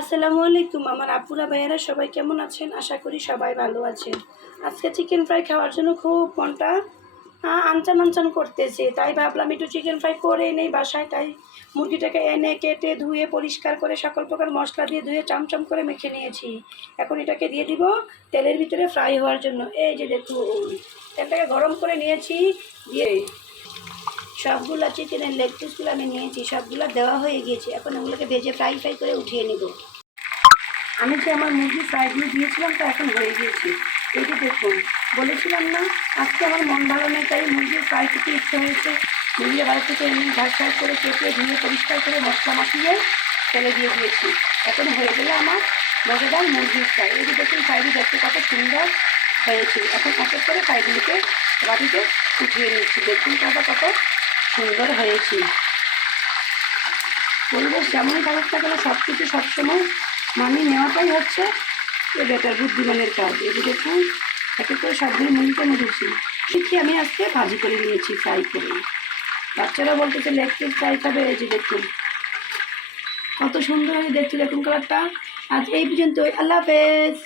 আসসালামু আলাইকুম আমার আপুরা ভাইয়েরা সবাই কেমন আছেন? আশা করি সবাই ভালো আছেন। আজকে চিকেন ফ্রাই খাওয়ার জন্য খুব মনটা আনচান আনচান করতেছে, তাই ভাবলাম একটু চিকেন ফ্রাই করে নেই বাসায়। তাই মুরগিটাকে এনে কেটে ধুয়ে পরিষ্কার করে সকল প্রকার মশলা দিয়ে ধুয়ে চামচাম করে মেখে নিয়েছি। এখন এটাকে দিয়ে দিব তেলের ভিতরে ফ্রাই হওয়ার জন্য। এই যে দেখুন, তেলটাকে গরম করে নিয়েছি, দিয়ে সবগুলো চিকেনের লেগ পিসগুলো আমি নিয়েছি, সবগুলো দেওয়া হয়ে গিয়েছে। এখন ওগুলোকে ভেজে ফ্রাই করে উঠিয়ে নেব। আমি যে আমার মুরগির ফ্রাইগুলো দিয়েছিলাম তো এখন হয়ে গিয়েছে। এই যে দেখুন, বলেছিলাম না আজকে আমার মন ভালো নেই, তাই মুরগির ফ্রাই খেতে ইচ্ছে হয়েছে। মুরগির বাড়ি থেকে এনে ঘাস ঘাস করে কেটে ধুয়ে পরিষ্কার করে মশলা মাখিয়ে তেলে দিয়ে দিয়েছি। এখন হয়ে গেলে আমার মজাদার মুরগির ফ্রাই। এই যে দেখুন, ফ্রাইটি দেখতে কত সুন্দর হয়েছে। এখন এক এক করে ফ্রাইগুলিকে বাটিতে উঠিয়ে নিচ্ছি। দেখুন কত সুন্দর হয়েছে। পরিবেশ যেমনই থাকুক না কেন সব কিছু সবসময় মানিয়ে নেওয়াটাই হচ্ছে বেটার বুদ্ধিমানের কাজ। এই যে দেখুন, একে করে সবগুলো মুড়িতে মেরেছি, শিখি আমি আজকে ভাজি করে নিয়েছি, ফ্রাই করে। বাচ্চারা বলতেছে লেগ পিস ফ্রাই খাবে। এই যে দেখুন কত সুন্দর হয়ে দেখছি, দেখুন কালারটা। আজ এই পর্যন্ত, আল্লাহ হাফেজ।